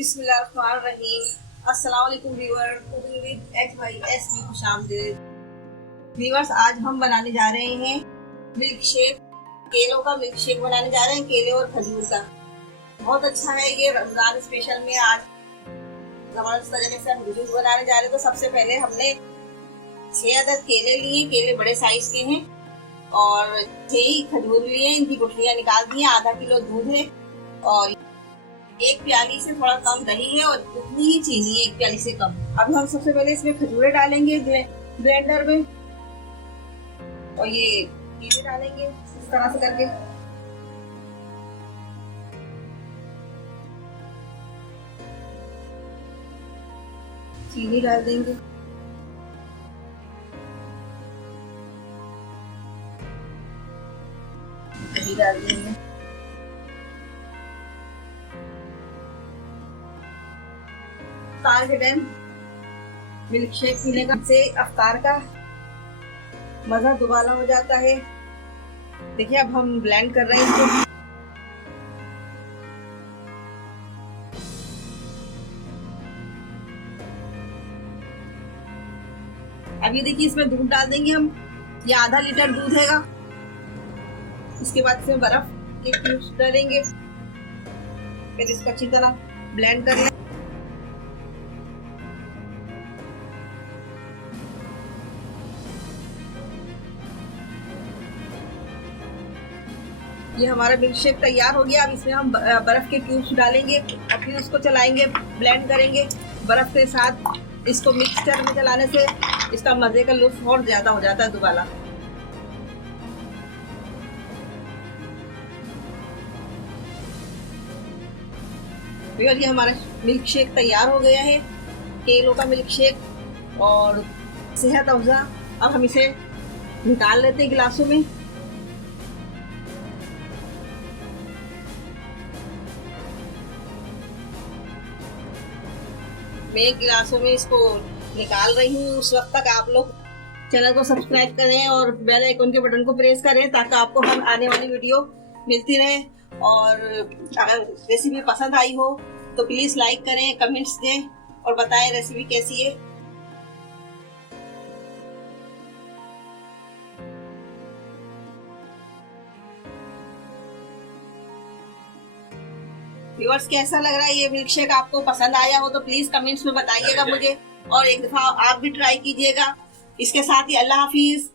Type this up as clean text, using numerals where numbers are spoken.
बिस्मिल्लाहिर्रहमानिर्रहीम। अस्सलाम वालेकुम व्यूअर, कुकिंग विद HYS में खुशामदीद। व्यूअर्स, आज हम बनाने जा रहे हैं मिल्क शेक। केलों का मिल्क शेक बनाने जा रहे हैं, केले और खजूर का। बहुत अच्छा है ये रमजान स्पेशल में। आज जबरदस्त तरीके से हम जूस बनाने जा रहे हैं। तो सबसे पहले हमने 6 अदद केले लिए, केले बड़े साइज के हैं, और 6 खजूर लिए, इनकी गुठलियां निकाल दी हैं। आधा किलो दूध है और 1 प्याली से थोड़ा कम दही है, और उतनी ही चीनी है, 1 प्याली से कम। अब हम सबसे पहले इसमें खजूरें डालेंगे ब्लेंडर में, और ये केले डालेंगे इस तरह से करके। चीनी डाल देंगे, दही डाल देंगे, अफ्तार के टाइम मिल्क शेक पीने का से अफ्तार का मजा दुबारा हो जाता है। देखिए, अब हम ब्लेंड कर रहे हैं इसको। अब ये देखिए, इसमें दूध डाल देंगे हम। ये आधा लीटर दूध हैगा। इसके बाद इसमें बर्फ के क्यूब्स डालेंगे, फिर इसको अच्छी तरह ब्लेंड कर लें। ये हमारा मिल्क शेक तैयार हो गया। अब इसमें हम बर्फ के क्यूब्स डालेंगे, और फिर उसको चलाएंगे, ब्लेंड करेंगे बर्फ के साथ। इसको मिक्सचर में चलाने से इसका मजे का लुत्फ और ज्यादा हो जाता है दोबारा। ये हमारा मिल्क शेक तैयार हो गया है, केलों का मिल्क शेक और सेहत अफजा। अब हम इसे निकाल लेते हैं गिलासों में। मैं गिलासों में इसको निकाल रही हूँ। उस वक्त तक आप लोग चैनल को सब्सक्राइब करें और बेल आइकन के बटन को प्रेस करें, ताकि आपको हर आने वाली वीडियो मिलती रहे। और अगर रेसिपी पसंद आई हो तो प्लीज लाइक करें, कमेंट्स दें और बताएं रेसिपी कैसी है। व्यूअर्स, कैसा लग रहा है ये मिल्क शेक? आपको पसंद आया हो तो प्लीज कमेंट्स में बताइएगा मुझे, और एक दफा आप भी ट्राई कीजिएगा। इसके साथ ही अल्लाह हाफिज।